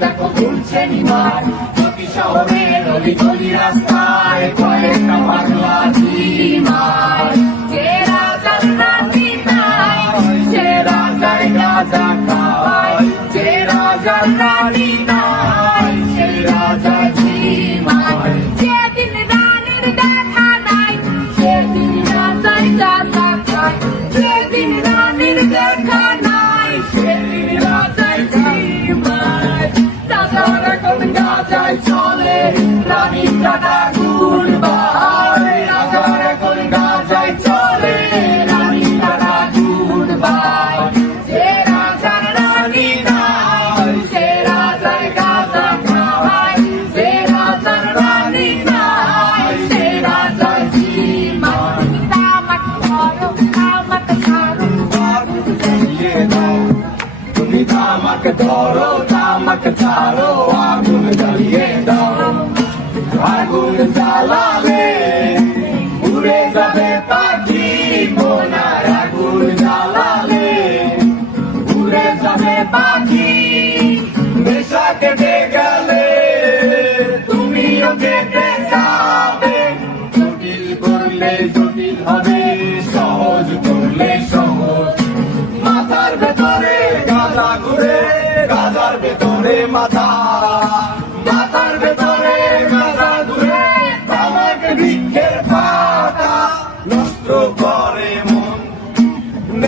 দেখো ঘুরছে নিমার প্রতি শহরের অলি গলি রাস্তায় কয়েকটা পাগলা ঝিমার যে রাজার রানী নাই সে রাজায় গাঁজা খায় যে রাজার রানী নাই সে রাজা ঝিমার যেদিন রানীর দেখা নাই সেদিন রাজায় গাঁজা খায় যেদিন রানীর দেখা নাই সেদিন রাজায় ঝিমার রাজার এখন গাঁজায় চলে রানী কাটা গুড়বাই রাজার এখন গাঁজায় চলে রানী কাটা গুড়বাই যে রাজার রানী নাই সে রাজায় গাঁজা খায় যে রাজার রানী নাই সে রাজায় ঝিমার তামাক ধরো তামাক ছাড়ো আগুন জ্বালিয়ে দাও তুমি তামাক ধরো তামাক ছাড়ো আগুন জ্বালিয়ে দাও আগুন জ্বালালে উড়ে যাবে পাখি মনার আগুন জ্বালালে উড়ে যাবে পাখি নেশা কেটে গেলে তুমিও কেটে যাবে জটিল করলে জটিল হবে সহজ করলে সহজ মাথার ভেতরে গাঁজা ঘুরে গাঁজার ভেতরে মাথা